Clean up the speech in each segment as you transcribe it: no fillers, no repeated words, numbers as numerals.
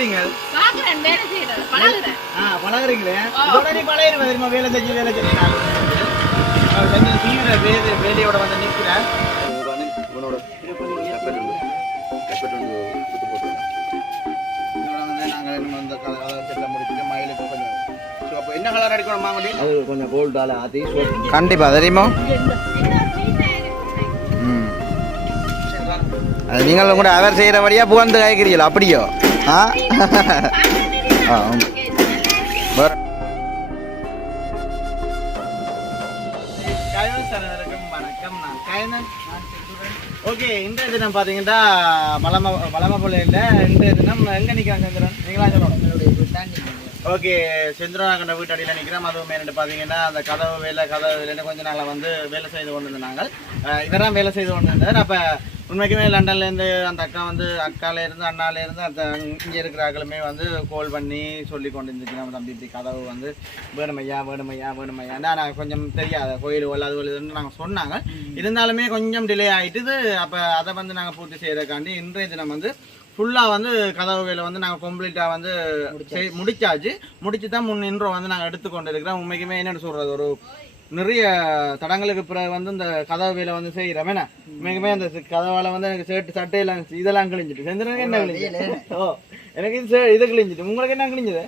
செய்றீங்க? பாக்குறேன் வேலை செய்யறது பழகுறேன். பழகுறீங்களே. இதோட நீ பழகிடுவ தெரியுமா? வேலை செஞ்சு நான் செஞ்சு தீவிர வேலையோட வந்து நிற்கிறேன். இவனோட என்ன கலர் அடிக்கணும் மாங்கடி? அது கொஞ்சம் கோல்டால ஆத்தி கண்டிப்பா தெரியுமா? அது நீங்கள் கூட அவர் செய்கிறபடியா புகழ்ந்து காய்க்கிறீங்களா? அப்படியோ? வணக்கம், நான் கயனன். ஓகே, இன்றைய தினம் பார்த்தீங்கன்னா பலமபுலையில் இன்றைய தினம் எங்கே நிற்கிறேன் சந்திரன்? நீங்களா சொல்லணும். ஓகே, செந்திரன் வீட்டடியில் நிற்கிறோம். அதுவும் என்னென்னு பார்த்தீங்கன்னா அந்த கதவு வேலைன்னு கொஞ்சம் நாளில் வந்து வேலை செய்து கொண்டு இருந்தோம். நாங்கள் இதெல்லாம் வேலை செய்து கொண்டு இருந்தார். அப்போ உண்மைக்குமே லண்டன்லேருந்து அந்த அக்கா வந்து அக்காலேருந்து அண்ணாலேருந்து அந்த இங்கே இருக்கிற ஆக்களுமே வந்து கால் பண்ணி சொல்லி கொண்டு இருந்துச்சு. நம்ம தம்பி இப்படி கதவு வந்து வேணுமையான்னு நாங்கள் கொஞ்சம் தெரியாத கோயில் அதுன்னு நாங்கள் சொன்னாங்க. இருந்தாலுமே கொஞ்சம் டிலே ஆகிட்டுது. அப்போ அதை வந்து நாங்கள் பூர்த்தி செய்கிறதுக்காண்டி இன்றைய தினம் வந்து ஃபுல்லாக வந்து கதவு வேலை வந்து நாங்கள் கம்ப்ளீட்டாக வந்து முடிச்சு தான் முன்னின்றோம் வந்து நாங்கள் எடுத்துக்கொண்டு இருக்கிறோம். உண்மைக்குமே என்னென்னு சொல்கிறது, ஒரு நிறைய தடங்களுக்கு பிறகு வந்து இந்த கதவு வேலை வந்து செய்கிறோம். என்ன உண்மைக்குமே அந்த கதவால் வந்து எனக்கு சட்டையெல்லாம் இதெல்லாம் கிழிஞ்சிட்டு செஞ்சுருக்கு. என்ன கிழிஞ்சு? எனக்கு இது கிழிஞ்சிட்டு. உங்களுக்கு என்ன கிழிஞ்சது?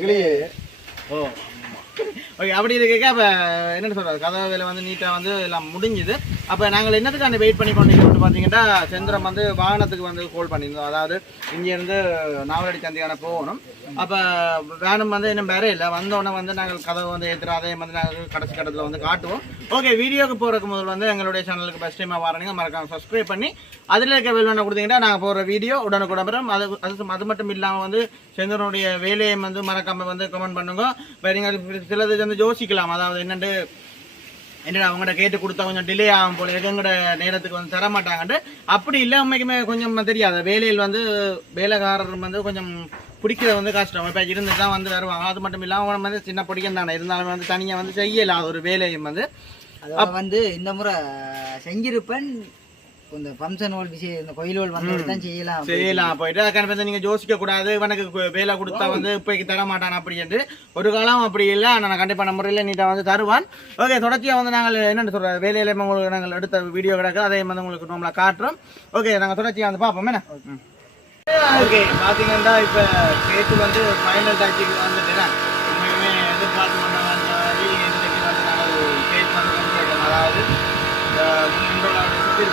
கிழிஞ்சது. ஓகே, அப்படி இருக்க அப்போ என்னென்னு சொல்கிறது, கதவு வேலை வந்து நீட்டாக வந்து எல்லாம் முடிஞ்சுது. அப்போ நாங்கள் என்னத்துக்காண்டி வெயிட் பண்ணி கொண்டு பார்த்தீங்கன்னா செந்திரம் வந்து வாகனத்துக்கு வந்து கால் பண்ணியிருந்தோம். அதாவது இங்கேருந்து நாவலடி சந்தையான போகணும். அப்போ வேணும் வந்து இன்னும் வேற இல்லை. வந்தோடனே வந்து நாங்கள் கதவை வந்து ஏற்றுற அதே வந்து நாங்கள் கடைசி கட்டத்தில் வந்து காட்டுவோம். ஓகே, வீடியோக்கு போகிறதுக்கு முதல் வந்து எங்களுடைய சேனலுக்கு ஃபஸ்ட் டைமாக வரணுங்க, மறக்காம சப்ஸ்கிரைப் பண்ணி அதில் இருக்க வெல் பண்ண கொடுத்தீங்கன்னா நாங்கள் போகிற வீடியோ உடனுக்குடன் அது மட்டும் இல்லாமல் வந்து செந்திரனுடைய வேலையை வந்து மறக்காமல் வந்து கமெண்ட் பண்ணுங்க. இப்போ நீங்கள் சிலது வந்து யோசிக்கலாம், அதாவது என்னடா அவங்கள்ட்ட கேட்டு கொடுத்தா கொஞ்சம் டிலே ஆகும் போல எங்களோட நேரத்துக்கு வந்து தரமாட்டாங்கன்ட்டு. அப்படி இல்லை, உண்மைக்குமே கொஞ்சம் தெரியாது. வேலையில் வந்து வேலைக்காரர் வந்து கொஞ்சம் பிடிக்கிறது வந்து கஷ்டம். இப்போ இருந்து தான் வந்து வருவாங்க. அது மட்டும் இல்லாமல் அவங்க வந்து சின்ன பிடிக்கும் தானே, இருந்தாலும் வந்து தனியாக வந்து செய்யலாம் ஒரு வேலையும் வந்து. அப்போ வந்து இந்த முறை செஞ்சிருப்பேன். இந்த ஃபங்க்ஷன் ஹால் விஷயம் இந்த கோயில்கள் வந்து தான் செய்யலாம் போயிட்டு அதுக்கான வந்து நீங்கள் யோசிக்க கூடாது. இவனுக்கு வேலை கொடுத்தா வந்து இப்போக்கு தர மாட்டான் அப்படின்ட்டு. ஒரு காலம் அப்படி இல்லை, நான் கண்டிப்பான முறையில் நீட்டாக வந்து தருவான். ஓகே, தொடர்ச்சியாக வந்து நாங்கள் என்னென்னு சொல்கிறோம், வேலையில உங்களுக்கு நாங்கள் எடுத்த வீடியோ கிடக்கு, அதே வந்து உங்களுக்கு நம்மளை காட்டுறோம். ஓகே, நாங்கள் தொடர்ச்சியாக வந்து பார்ப்போம். என்ன ஓகே, பார்த்தீங்கன்னா இப்போ கேட்டு வந்து ஃபைனல் டாச்சுக்கு வந்துட்டேன். உண்மையுமே எதிர்பார்த்து பண்ண மாதிரி இன்றைக்கு வந்து நாங்கள் கேட் வந்து வந்துருக்கோம். அதாவது சுற்றி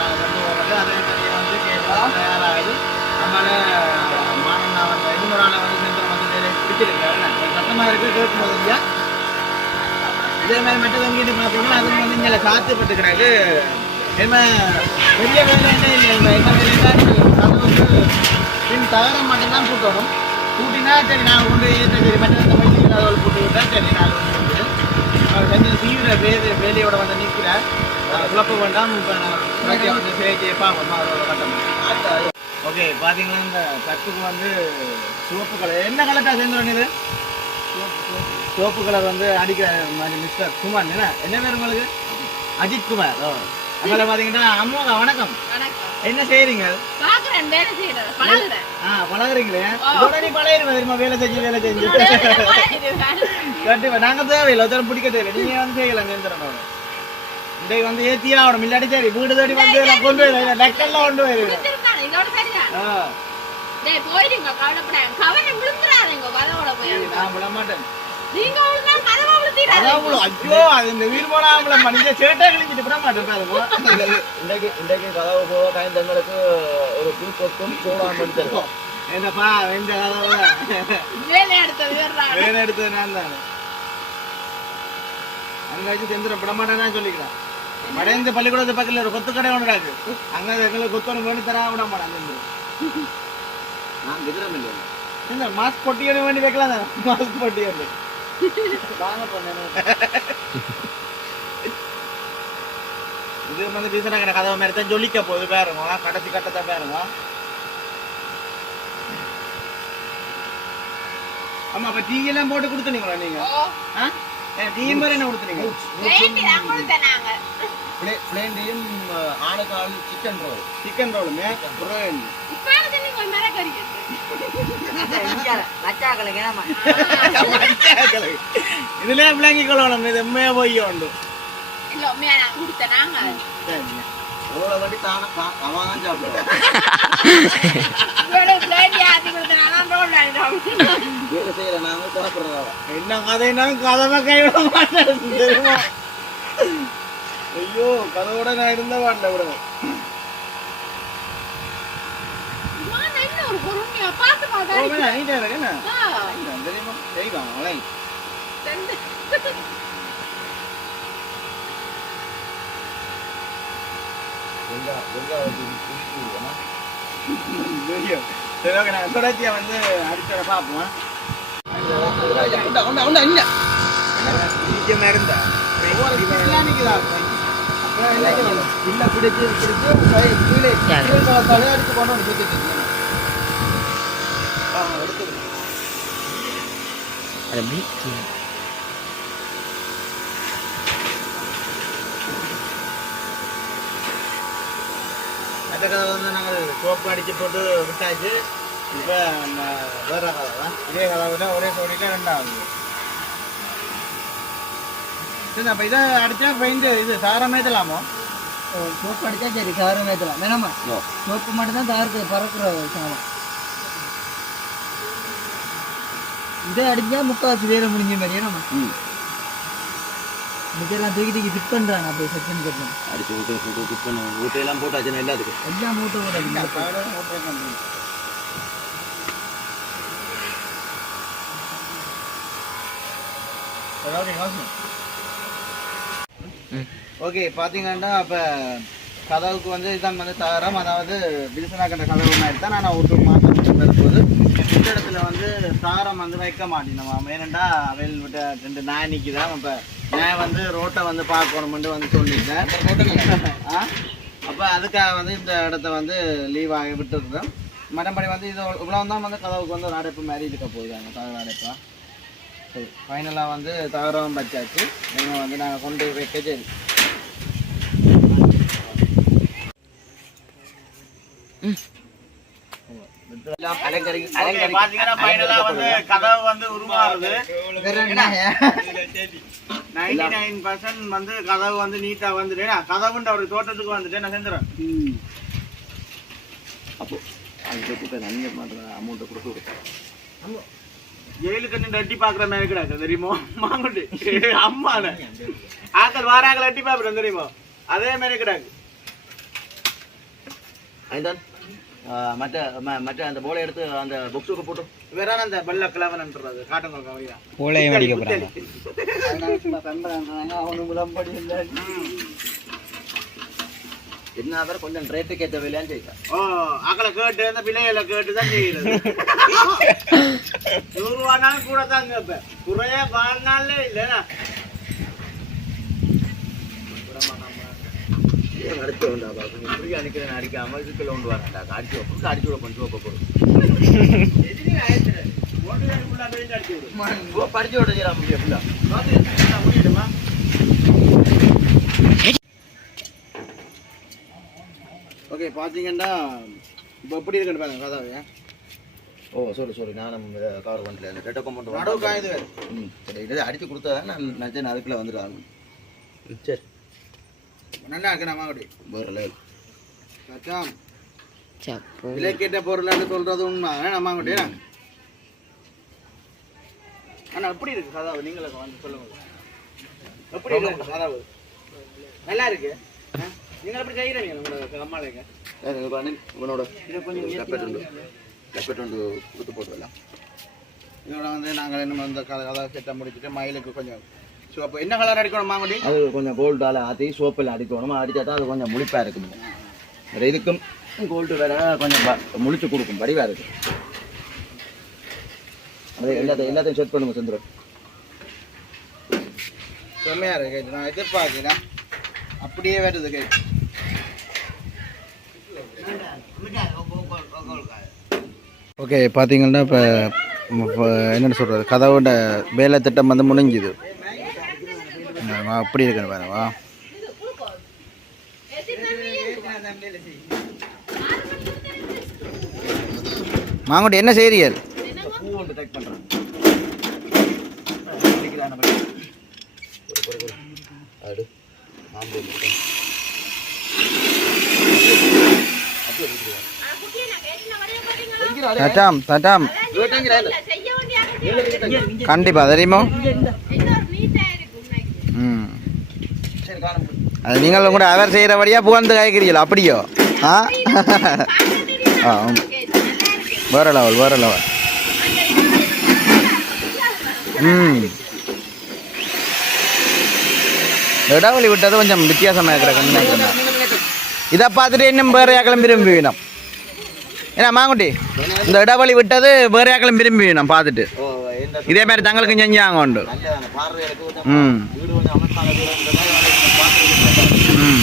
நாங்கள் கொண்டு போகிறது அதே மாதிரியே வந்து கேட்கலாம் தயாராகுது. நம்மளால மாணவனா வந்து இன்னொரு வந்து சென்றம் வந்து வேலையை பிடிச்சிருக்காரு. கஷ்டமாக இருக்குது கேட்கும்போது இல்லையா. இதே மாதிரி மட்டும் எங்கிட்டு பார்த்தீங்கன்னா அது வந்து இங்கே காத்துப்பட்டுக்கிறாரு. என்ன பெரிய வேலை என்ன இல்லை, என்ன வேலைன்னா கதவுக்கு பின் தகரம் மட்டும்தான் கூட்டணும். கூட்டினா சரி நாங்கள் கொண்டு ஏற்ற சரி மட்டும் அந்த வயசுக்கு அதை போட்டு விட்டா சரி நாங்கள் வந்து செஞ்சு தீவிர வேலையோட வந்து நிற்கிறேன். குழப்ப வேண்டாம். இப்போ நான் வந்து செய்ய பார்ப்போம் அதோட கட்டம். ஓகே, பார்த்தீங்கன்னா இந்த கட்டுக்கு வந்து சிவப்பு கலர் என்ன கலர்ட்டா சேர்ந்துடும்? இது சிவப்பு கலர் வந்து அடிக்கிற மாதிரி மிஸ்டர் குமார். என்ன பேர் உங்களுக்கு? அஜித் குமார். அதனால பார்த்தீங்கன்னா அம்மா வணக்கம். என்ன செய்யறீங்க? பழகுறீங்களே. இதோட நீ பழகிடுவ தெரியுமா? வேலை செஞ்சு கண்டிப்பா நாங்க தேவையில்லை, ஒருத்தரம் பிடிக்க தேவையில்லை. நீங்க வந்து செய்யலாம் சேர்ந்துடணும். இன்றைக்கு வந்து ஏத்தியா அவட மில்லாடி சரி வீடு தேடி வந்து எல்லாம் கொண்டு போயிருவேன். டக்கெல்லாம் கொண்டு போயிருவேன். நான் விட மாட்டேன். ஐயோ, அது இந்த வீடு போனாமல மனித சேட்டை கிழிஞ்சிட்டு விட மாட்டேன். இன்றைக்கு கதவு போக கைந்தங்களுக்கு ஒரு பூ கொத்தும் சோடாம எடுத்துருக்கோம். என்னப்பா இந்த கதவு வேலை எடுத்தது நான் தானே. அங்காச்சும் செந்துடும் விட மாட்டேன்னு சொல்லிக்கிறேன். வடைந்து பள்ளிக்கூடத்து பக்கத்தில் ஒரு கொத்து கடை ஒன்று இருக்கு. அங்க எங்களுக்கு கொத்தொன்று வேண்டி தர விட மாட்டேன். நான் குதிரம் இல்லை, மாஸ்க் பொட்டி வேண்டி வைக்கலாம். மாஸ்க் பொட்டி வாங்க போனேன். இது வந்து ரீசனாக கதவை மாதிரி தான் ஜொலிக்க போகுது. பாருங்க, கடைசி கட்டத்தை பாருங்க. ஆமா, அப்ப டீ எல்லாம் போட்டு கொடுத்துனீங்களா நீங்க? டீ மாதிரி என்ன கொடுத்துனீங்க? பிளேன் டீயும் ஆனக்கால் சிக்கன் ரோலுமே. இதுலயே விளங்கி கொள்ளணும் இது உண்மையா போய் உண்டு இல்ல உண்மையா நான் குடித்தேன் நாங்க எவ்வளோ வாட்டி தானே அவன் தான் சாப்பிடுவான் இவ்வளவு பிளேட் ஆத்தி கொடுத்தனால ரோல் ஆயிடும் வேலை செய்யற நாங்க சாப்பிடுறோம் என்ன கதைன்னா கதவை கைவிட மாட்டேன் தெரியுமா ஐயோ கதவோட நான் இருந்த வாடல விடுவோம் என்ன ஒரு பொறுமையா பார்த்து பாத்தா நீட்டா இருக்கு என்ன தெரியுமா செய்வான் அவளை தொடர்ச்சியா வந்து அடிச்சோட பார்ப்போம் மருந்தா இல்ல பிடிச்சு தலையடிச்சு கொண்டு வந்து அந்த கதை வந்து நாங்கள் சோப்பு அடிச்சு போட்டு விட்டாச்சு இப்போ வேற கதை தான் இதே கதை விட ஒரே சோடியில் ரெண்டாவது சரி அப்போ இதை அடித்தா பெயிண்ட் இது சாரம் ஏற்றலாமோ சோப்பு அடிச்சா சரி சாரம் ஏற்றலாம் வேணாமா சோப்பு மட்டும்தான் தாருக்கு பறக்கிற சாரம் இதை அடிச்சா முக்கால்வாசி வேலை முடிஞ்ச மாதிரி ஏன்னாமா இதெல்லாம் தூக்கி தூக்கி ஃபிட் பண்ணுறாங்க அப்படியே செட் பண்ணி கட்டணும் அடிச்சு விட்டு ஃபிட் பண்ண ஊட்டையெல்லாம் போட்டாச்சுன்னா எல்லாத்துக்கும் எல்லாம் மூட்டை ஓகே பார்த்தீங்கன்னா அப்போ கதவுக்கு வந்து இதான் வந்து தரம் அதாவது வில்சனா கண்ட கதவு மாதிரி தான் நான் ஒரு மாதம் வரும்போது இந்த இடத்துல வந்து தாரம் வந்து வைக்க மாட்டேன் ஏனண்டா அவையில் விட்ட 2 நாய் நிற்கிதான் இப்போ நான் வந்து ரோட்டை வந்து பார்க்கணுமெண்டு வந்து சொல்லிட்டேன் அப்போ அதுக்காக வந்து இந்த இடத்த வந்து லீவ் ஆகி விட்டுருக்கேன் மற்றபடி வந்து இது இவ்வளோ தான் வந்து கதவுக்கு வந்து ஒரு அடைப்பு மாதிரி இருக்க போயிடுறாங்க தகவல் அடைப்பா சரி ஃபைனலாக வந்து தகரம் வச்சாச்சு நீங்கள் வந்து நாங்கள் கொண்டு வைக்க சரி கதவு வந்து உருமாறுது 99% வந்து கதவு வந்து நீட்டா வந்துட்டேன் கதவுன்ற ஒரு தோட்டத்துக்கு வந்துட்டேன் நான் செஞ்சுறேன் அப்போ அமௌண்ட்டை கொடுத்து ஜெயிலுக்கு நின்று எட்டி பாக்குற மாதிரி கிடையாது தெரியுமோ மாங்குட்டி அம்மான ஆக்கள் வாராக்கள் எட்டி பாக்குறேன் தெரியுமோ அதே மாதிரி கிடையாது மற்ற மற்ற அந்த போலை எடுத்து அந்த புக்ஸுக்கு போட்டு வேற அந்த பல்ல கிளவன்ன்றது காட்டுங்க கவையா போலையை அடிக்க போறாங்க என்ன ஆதர கொஞ்சம் ரேட்டு கேட்ட விலையான்னு செய்யலாம் ஓ அக்கலை கேட்டு அந்த பிள்ளைகளை கேட்டு தான் செய்யறது 100 ரூபானாலும் கூட தான் கேட்பேன் குறைய வாழ்நாள்ல இல்லைன்னா அடுத்து அடிக்கிறேன் அடிக்காம இதுக்குள்ள கொண்டு வரேன்டா அடிச்சு வைப்போம் அடிச்சு வைப்போம் சோப்பை போடும் படிச்சு விட்டுறா முடியுமா ஓகே பார்த்தீங்கன்னா இப்போ எப்படி இருக்குன்னு பாருங்க கதாவே ஓ sorry நானும் கவர் பண்ணல ரெட்ட கமெண்ட் நடவு காயுது சரி இதை அடித்து கொடுத்தா நான் நினச்சேன் அதுக்குள்ளே வந்துடுவாங்க சரி நல்லா இருக்கு நம்ம அப்படி வேற லெவல் கச்சாம் விலை கேட்ட பொருள்னு சொல்றது உண்மை நம்ம அங்கிட்டே ஆனால் எப்படி இருக்கு கதாவு நீங்களுக்கு வந்து சொல்லுங்க எப்படி இருக்கு கதாவு நல்லா இருக்கு நீங்கள் எப்படி செய்கிறீங்க உங்களோட அம்மாளுங்க உன்னோட லெப்பெட் ஒன்று கொடுத்து போட்டுடலாம் இதோட வந்து நாங்கள் இன்னும் அந்த கதை செட்டை முடிச்சுட்டு மயிலுக்கு கொஞ்சம் சோப்பு என்ன கலர் அடிக்கணும் மாங்குடி அது கொஞ்சம் கோல்டால் ஆற்றி சோப்பில் அடிக்கணும் அடித்தா தான் அது கொஞ்சம் முழிப்பாக இருக்கும் வேறு இதுக்கும் கோல்டு வேற கொஞ்சம் முழிச்சு கொடுக்கும் வடிவாக இருக்கும் அது எல்லாத்தையும் செட் பண்ணுங்க சந்திரன் செம்மையாக இருக்கு கேட்டு நான் எதிர்பார்க்கிறேன் அப்படியே வருது கேட்டு ஓகே பார்த்தீங்கன்னா இப்போ என்னென்னு சொல்கிறது கதவோட வேலை திட்டம் வந்து முடிஞ்சுது அப்படி இருக்குன்னு பாருவா மாங்குட்டி என்ன செய்கிறீர்கள் செலக்ட் பண்ணுறேன். தட்டாம் தட்டாம் கண்டிப்பா தெரியுமோ. ம் அது நீங்களும் கூட அவர் செய்கிறபடியா புகழ்ந்து காய்க்கிறீங்களா அப்படியோ? ஆ வேற லெவல் வேற லெவல். ம் இடவழி விட்டது கொஞ்சம் வித்தியாசமாக இருக்கிற கண்ணு. இதை பார்த்துட்டு இன்னும் வேற யாக்களும் விரும்பி வேணும். ஏன்னா மாங்குட்டி இந்த இடவழி விட்டது வேற யாக்களும் விரும்பி வேணும் பார்த்துட்டு. இதே மாதிரி தங்களுக்கு செஞ்சாங்க உண்டு. ம் ம்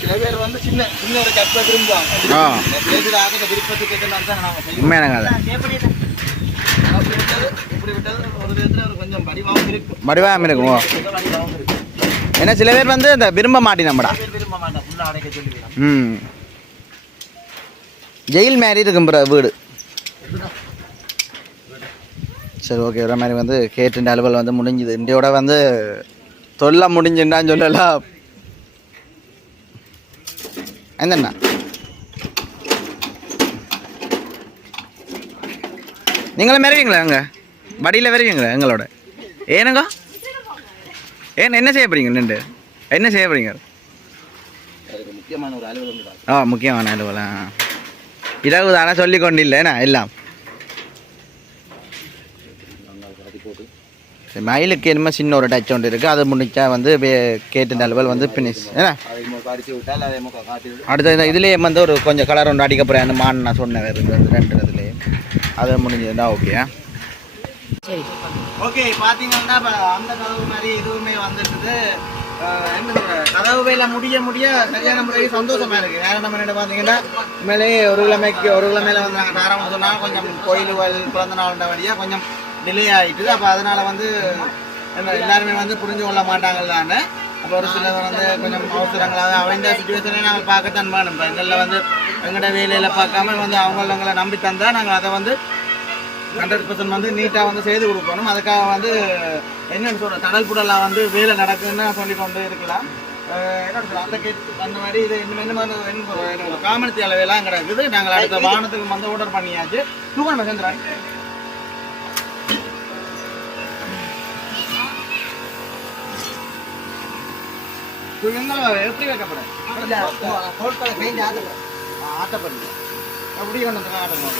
சில பேர் வந்து சின்ன சின்ன ஒரு கப்பை விரும்புவாங்க. உண்மையான கதை. வடிவாக இருக்கும். ஏன்னா சில பேர் வந்து இந்த விரும்ப மாட்டேனம்டா. ம் ஜெயில் மாதிரி இருக்கும் வீடு. சரி ஓகே. ஒரு மாதிரி வந்து கேட்டு அலுவல் வந்து முடிஞ்சுது. இந்தியோட வந்து தொல்லை முடிஞ்சுட்டான்னு சொல்லலாம். என்னண்ணா நீங்களும் வருவீங்களா அங்கே வடியில் வருவீங்களா எங்களோட? ஏனுங்க என்ன செய்ய போறீங்க? நின்று என்ன செய்ய போறீங்க? முக்கியமான ஒரு அலுவலகம். முக்கியமான அலுவலம். இரவு தானே சொல்லி கொண்டு இல்லைண்ணா எல்லாம். மயிலுக்கு என்னமோ சின்ன ஒரு டச் ஒன்று இருக்குது. அது முடிச்சா வந்து கேட்டு அலுவல் வந்து ஃபினிஷ். ஏன்னா அடுத்த இதுலேயே வந்து ஒரு கொஞ்சம் கலர் ஒன்று அடிக்க போகிறேன். அந்த மான் நான் சொன்னேன் இருந்தது 2 இதுலேயே அது முடிஞ்சதுதான். ஓகே சரி ஓகே. பார்த்தீங்கன்னா அந்த கதவு மாதிரி எதுவுமே வந்துட்டுது. என்ன கதவு வேலை முடிய முடிய சரியான முறைக்கு சந்தோஷமா இருக்குது. வேறு நம்ம என்ன பார்த்தீங்கன்னா உண்மையிலேயே ஒரு கிழமையில் வந்து நாங்கள் தாராளமாக சொன்னால் கொஞ்சம் கோயிலுகள் பிறந்த நாள் வழியாக கொஞ்சம் டிலே ஆகிட்டுது. அப்போ அதனால் வந்து எல்லாருமே வந்து புரிஞ்சு கொள்ள மாட்டாங்க தானே. அப்போ ஒரு சிலர் வந்து கொஞ்சம் அவசரங்களாக அவன் சுச்சுவேஷனே நாங்கள் பார்க்கத்தான் வேணும். இப்போ எங்களில் வந்து எங்களோட வேலையில் பார்க்காம வந்து அவங்கள நம்பி தந்தால் நாங்கள் அதை வந்து 100% வந்து நீட்டாக வந்து செய்து கொடுக்கணும். அதுக்காக வந்து என்னென்னு சொல்கிற தடல் புடலாம் வந்து வேலை நடக்குதுன்னு சொல்லி கொண்டு இருக்கலாம். என்ன அந்த கேட்டு அந்த மாதிரி இது என்ன காமனத்தி அளவையெல்லாம் கிடக்குது. நாங்கள் அடுத்த வாகனத்துக்கு வந்து ஆர்டர் பண்ணியாச்சு. தூக்கணும் மகேந்திரன். எப்படி வைக்கப்படும்? ஆட்டப்படுது அப்படி கொண்டு ஆட்டணும்.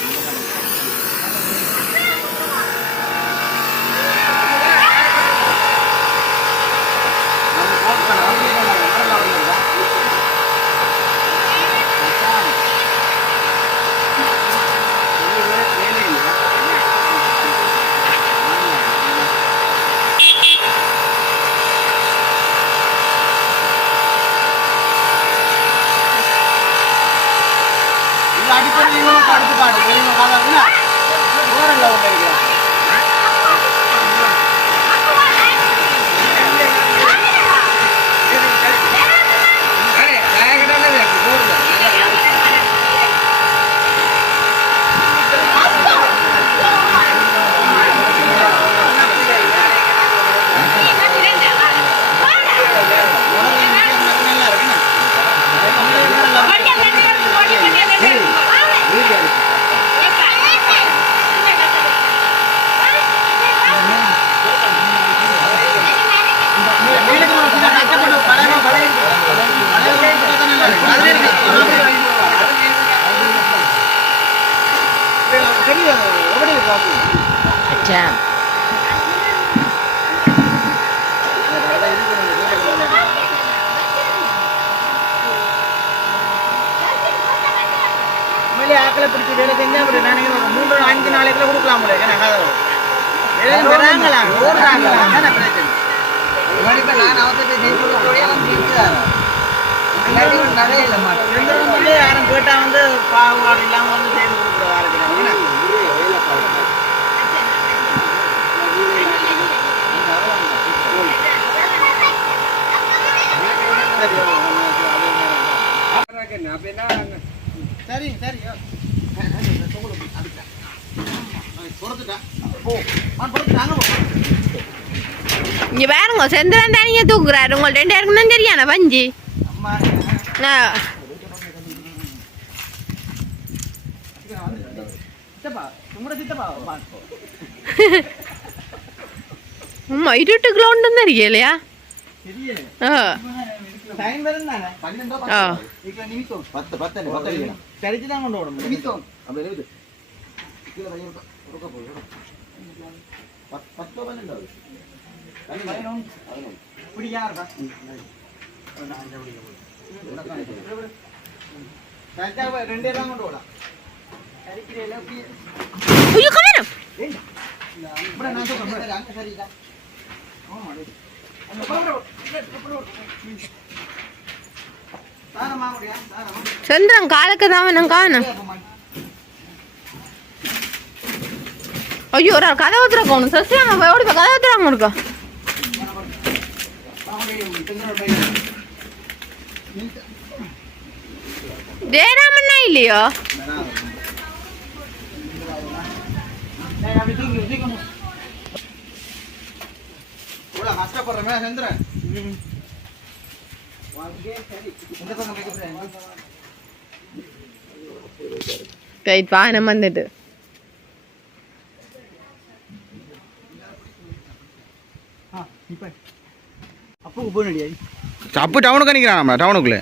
ஆக்களை பிடிச்சி வேலை செஞ்சா அப்படி நினைக்கிறேன் 3-5 நாளைக்குள்ள கொடுக்கலாம் முடியாது. யாரும் கேட்டா வந்து பாகுபாடு இல்லாம வந்து செய்து கொடுக்குற ஆளுக்கு சரி சரி இங்க பாருங்க செந்திரன் தனியா தூக்குறாரு உங்கள் 2 பேருக்கும் தான் தெரியாத பஞ்சு அம்மா இருட்டுக்குள்ள ஒன்றும் தெரியலையா சரிச்சுதான் கொண்டு விடணும் ரெண்டே தான் கொண்டு விடலாம் ஐயோ கவனம் சந்திரன் காலுக்கு தான் வேணும் காணும் ஐயோ ஒரு கதவை திறக்கணும் சசியாங்க ஓடி போய் கதவை திறங்க இருக்கா ஜெயராமண்ணா இல்லையோ கஷ்டப்படுறமே சந்திரன் பானம் வந்துட்டு அப்புக்கு போய் அப்பு டவுனுக்கு நிற்கிறான் டவுனுக்குள்ளே